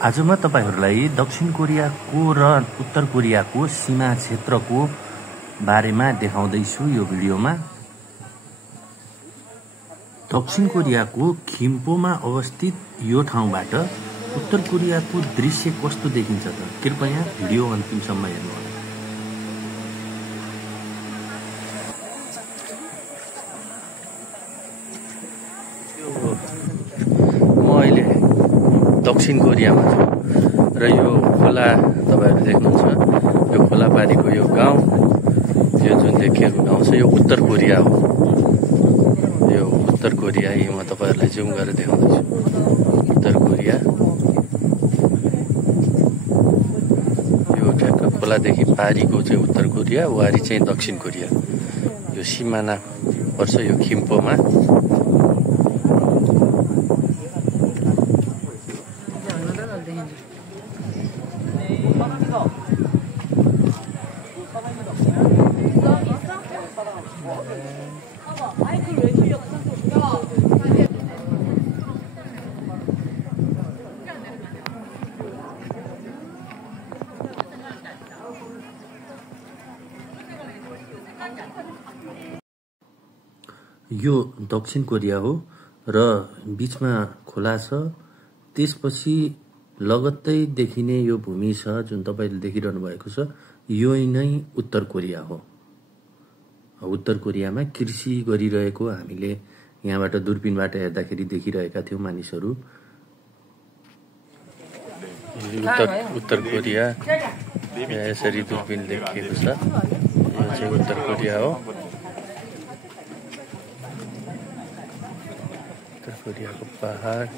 आज म तपाईहरुलाई दक्षिण कोरियाको र उत्तर कोरियाको सीमा क्षेत्रको बारेमा देखाउँदै छु यो भिडियोमा। दक्षिण कोरियाको खिम्पोमा अवस्थित यो ठाउँबाट उत्तर कोरियाको दृश्य कस्तो देखिन्छ त कृपया भिडियो अन्तिमसम्म हेर्नुहोला। म अहिले दक्षिण कोरियामा छु र यो खोला तपाईहरु देख्नुहुन्छ, यो खोला पारीको यो गाउँ, यो जुन देखिएको गाउँ छ यो उत्तर कोरिया हो। यो उत्तर कोरिया म तपाईहरुलाई जुम गरेर देखाउँदै छु। उत्तर कोरिया यो ठ्याक्क खोलादेखि पारीको चाहिँ उत्तर कोरिया, वारी चाहिँ दक्षिण कोरिया। यो सिमाना पर्छ यो खिम्पोमा। यो दक्षिण कोरिया हो र बीचमा खोला छ। त्यसपछि लगत्तै देखिने यो भूमि छ जुन तपाईले देखिरहनु भएको छ, यो नै उत्तर कोरिया हो। उत्तर कोरियामा कृषि गरिरहेको हामीले यहाँबाट दूरबीनबाट हेर्दाखेरि देखिरहेका थियौं मानिसहरू। उत्तर कोरिया यसरी दूरबीन देखिएको छ। यो चाहिँ उत्तर कोरिया हो। उत्तर कोरियाको पहाड।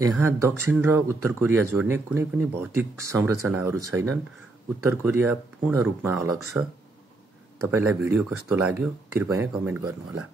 यहाँ दक्षिण र उत्तर कोरिया जोड्ने कुनै पनि भौतिक संरचनाहरू छैनन्। उत्तर कोरिया पूर्ण रूपमा अलग छ। तपाईलाई भिडियो कस्तो लाग्यो कृपया कमेन्ट गर्नुहोला।